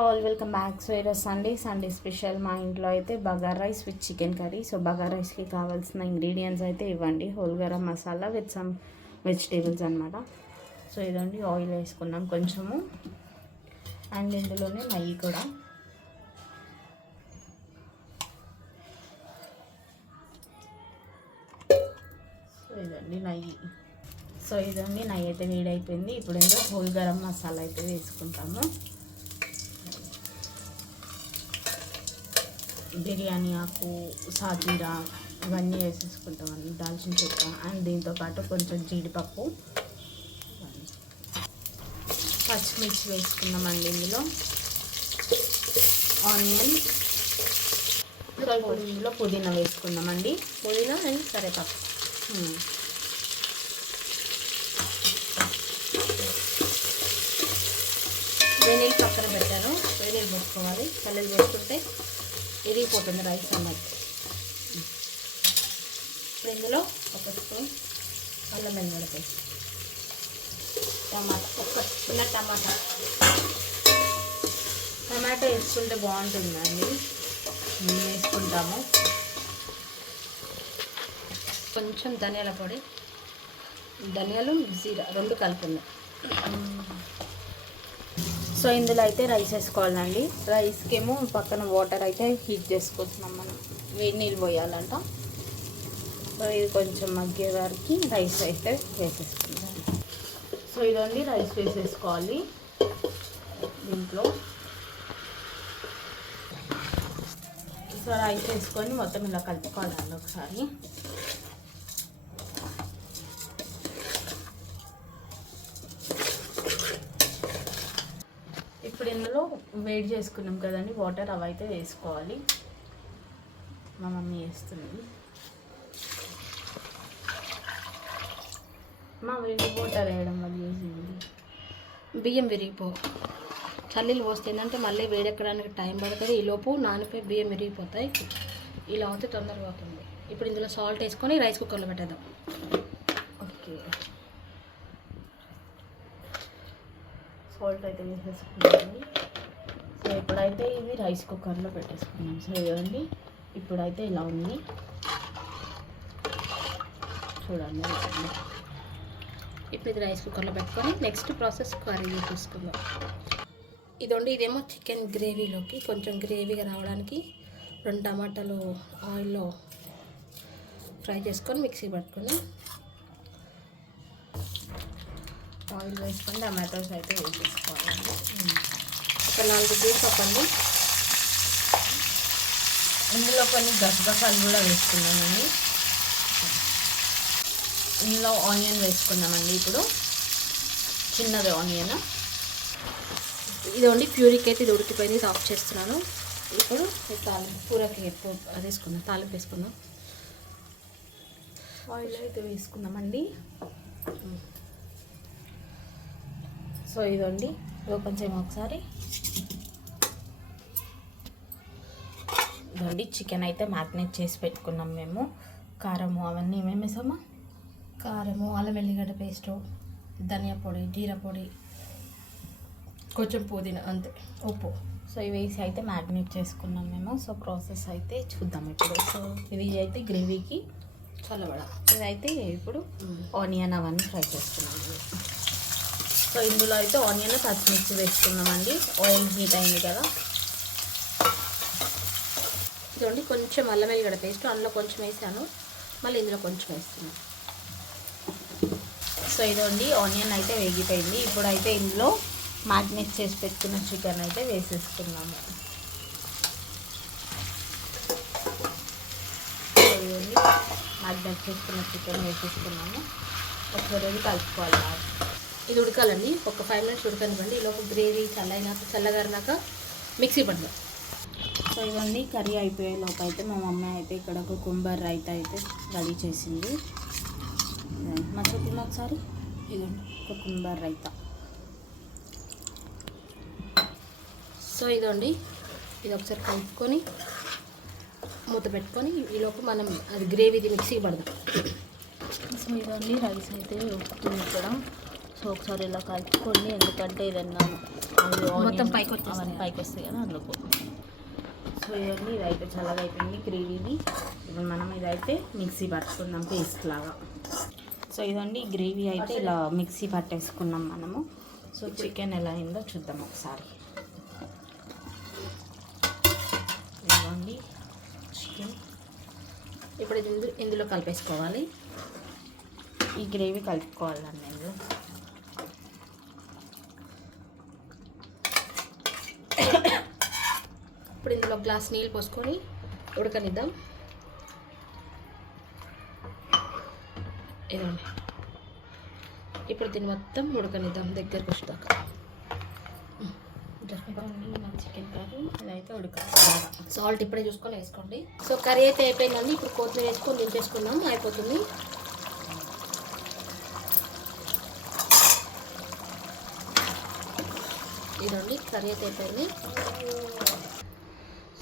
All welcome back so Sunday. Sunday special మా ఇంట్లో అయితే bagar rice with chicken curry. So bagar రైస్కి కావాల్సిన ఇంగ్రీడియంట్స్ అయితే ఇవ్వండి. Whole garam masala with some vegetables అనమాట సో ఇదండి ఆయిల్ వేసుకున్నాం కొంచెము. అండ్ ఇందులోనే నెయ్యి కూడా. సో ఇదండి నెయ్యి. సో ఇదండి నెయ్యి అయితే వేడైపోయింది. ఇప్పుడు ఇందులో హోల్ గరం మసాలా అయితే వేసుకుంటాము. బిర్యానీ ఆకు సాజీరా ఇవన్నీ వేసేసుకుంటామండి దాల్చిన చెక్క అండ్ దీంతో పాటు కొంచెం జీడిపప్పు. పచ్చిమిర్చి వేసుకున్నామండి ఇందులో. ఆనియన్. ఇందులో పుదీనా వేసుకున్నామండి. పుదీనా అండ్ హ్మ్. వేనీళ్ళు పక్కన పెట్టాను. వేనీళ్ళు పోసుకోవాలి. చల్లలు పోసుకుంటే ఇరిగిపోతుంది రైస్ అన్నది ఇప్పుడు ఇందులో ఒక స్పూన్ అల్లం వెల్లుల్లి పేస్ట్. టమాటా ఒక చిన్న టమాటా. టమాటా వేసుకుంటే బాగుంటుందండి మేము వేసుకుంటాము. కొంచెం ధనియాల పొడి ధనియాలు జీరా రెండు కలుపుకుందాం. సో ఇందులో అయితే రైస్ వేసుకోవాలండి. రైస్కేమో పక్కన వాటర్ అయితే హీట్ చేసుకుంటున్నాం మనం. వేడి నీళ్ళు పోయాలంట. సో ఇది కొంచెం మగ్గే వరకు రైస్ అయితే వేసేసుకుందాం. సో ఇదండి రైస్ వేసేసుకోవాలి దీంట్లో. సో రైస్ వేసుకొని మొత్తం ఇలా కలుపుకోవాలండి ఒకసారి. ఇప్పుడు ఇందులో వేడి చేసుకున్నాం కదండి వాటర్ అవి అయితే వేసుకోవాలి. మా మమ్మీ వేస్తుంది మా వేడి వాటర్ వేయడం వల్ల చేసింది. బియ్యం విరిగిపో చల్లీలు పోస్తే ఏంటంటే మళ్ళీ వేడెక్కడానికి టైం పడుతుంది. ఈలోపు నానిపోయి బియ్యం విరిగిపోతాయి. ఇలా అవుతే తొందరగా అవుతుంది. ఇప్పుడు ఇందులో సాల్ట్ వేసుకొని రైస్ కుక్కర్లో పెట్టేద్దాం. ఓకే. సాల్ట్ అయితే వేసేసుకున్నాము సో ఇప్పుడైతే ఇది రైస్ కుక్కర్లో పెట్టేసుకున్నాం సో ఇదండి ఇప్పుడైతే ఇలా ఉంది. చూడండి. ఇప్పుడు ఇది రైస్ కుక్కర్లో పెట్టుకొని నెక్స్ట్ ప్రాసెస్ కర్రీ చూసుకుందాం. ఇదండి ఇదేమో చికెన్ గ్రేవీలోకి కొంచెం గ్రేవీగా రావడానికి రెండు టమాటాలు ఆయిల్లో ఫ్రై చేసుకొని మిక్సీ పట్టుకొని ఆయిల్ వేసుకొని టమాటోస్ అయితే వేసేసుకోవాలండి ఒక నాలుగు జీడిపప్పండి ఇందులో కొన్ని గసగసాలు కూడా వేసుకున్నామండి ఇందులో ఆనియన్ వేసుకున్నామండి ఇప్పుడు. చిన్నది ఆనియన్. ఇదండి ప్యూరీకి అయితే ఇది ఉడికిపోయింది ఇది ఆఫ్ చేస్తున్నాను. ఇప్పుడు తాలింపు కూరకి ఎక్కువ అది వేసుకుందాం తాలింపు వేసుకుందాం. ఆయిల్ అయితే వేసుకుందామండి. సో ఇదండి. ఓపెన్ చేయము ఒకసారి. ఇదండి చికెన్ అయితే మ్యారినేట్ చేసి పెట్టుకున్నాం మేము. కారము అవన్నీ ఏమేమి వేసామా? కారము అల్లం వెల్లిగడ్డ పేస్టు ధనియా పొడి జీరా పొడి కొంచెం పుదీనా అంతే ఉప్పు. సో ఇవి వేసి అయితే మ్యారినేట్ చేసుకున్నాం మేము. సో ప్రాసెస్ అయితే చూద్దాం ఇప్పుడు. సో ఇది అయితే గ్రేవీకి చల్లబడ. ఇదైతే ఇప్పుడు ఆనియన్ అవన్నీ ఫ్రై చేసుకున్నాం సో ఇందులో అయితే ఆనియన్ పచ్చిమిర్చి వేసుకున్నామండి. ఆయిల్ హీట్ అయింది కదా. ఇదండి కొంచెం అల్లం వెల్లిగడ్డ పేస్ట్ అందులో కొంచెం వేసాను. మళ్ళీ ఇందులో కొంచెం వేస్తున్నాను. సో ఇదండి ఆనియన్ అయితే వేగిపోయింది. ఇప్పుడైతే ఇందులో మ్యాగ్నేట్ చేసి పెట్టుకున్న చికెన్ అయితే వేసేసుకున్నాము. సో మ్యాగ్నేట్ చేసుకున్న చికెన్ వేసేసుకున్నాము. ఒకసారి కలుపుకోవాలి ఇది ఉడకాలండి. ఒక ఫైవ్ మినిట్స్ ఉడకనివ్వండి. ఈ లోపు గ్రేవీ చల్లైనాక చల్లగారినాక మిక్సీ పడదాం సో ఇవన్నీ కర్రీ అయిపోయే లోపు అయితే మా మమ్మీ అయితే ఇక్కడ ఒక కుంబర్ రైతా అయితే రెడీ చేసింది. మా చూపిన ఒకసారి. ఇదండి ఒక కుంబర్ రైతా. సో ఇదండి ఇది ఒకసారి కలుపుకొని మూత పెట్టుకొని ఈ లోపు మనం అది గ్రేవీది మిక్సీ పడదాం. సో ఇదండి రైస్ అయితే ఉడుకుతుంది ఇక్కడ. సో ఒకసారి ఇలా కలుపుకోండి ఎందుకంటే ఏదన్నా అవి మొత్తం పైకి. అవన్నీ పైకి వస్తాయి కదా అందులో సో ఇవన్నీ ఇదైతే చల్లగా అయిపోయింది గ్రేవీది ఇప్పుడు మనం ఇదైతే మిక్సీ పట్టుకుందాం పేస్ట్ లాగా. సో ఇదండి గ్రేవీ అయితే ఇలా మిక్సీ పట్టేసుకున్నాం మనము. సో చికెన్ ఎలా అయిందో చూద్దాం ఒకసారి. ఇదిగోండి చికెన్. ఇప్పుడు ఇది ఇందు- ఇందులో కలిపేసుకోవాలి. ఈ గ్రేవీ కలుపుకోవాలండి ఇందులో. ఇప్పుడు ఇందులో గ్లాస్ నీళ్ళు పోసుకొని ఉడకనిద్దాం. ఇదండి ఇప్పుడు దీన్ని మొత్తం ఉడకనిద్దాం దగ్గరకు వచ్చేదాకా. చికెన్ కర్రీ ఇదైతే ఉడకాలి. సాల్ట్ ఇప్పుడే చూసుకొని వేసుకోండి. సో కర్రీ అయితే అయిపోయిందండి. ఇప్పుడు కొత్తిమీర వేసుకొని దించేసుకుందాం అయిపోతుంది. ఇదండి కర్రీ అయితే అయిపోయింది.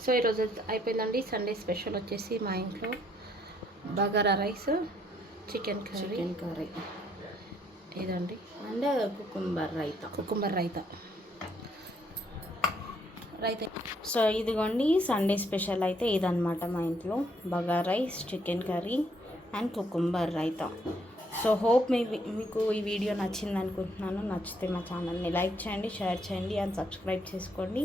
సో ఈరోజు అయిపోయిందండి. సండే స్పెషల్ వచ్చేసి మా ఇంట్లో bagara rice chicken curry. Chicken curry. ఇదండి. And cucumber raita. Cucumber raita. Raita. So ఇదిగోండి సండే స్పెషల్ అయితే ఇదన్నమాట మా ఇంట్లో. బగా rice chicken curry and cucumber raita. So hope మీ మీకు ఈ వీడియో నచ్చింది అనుకుంటున్నాను నచ్చితే మా ఛానల్ని లైక్ చేయండి షేర్ చేయండి అండ్ సబ్స్క్రైబ్ చేసుకోండి.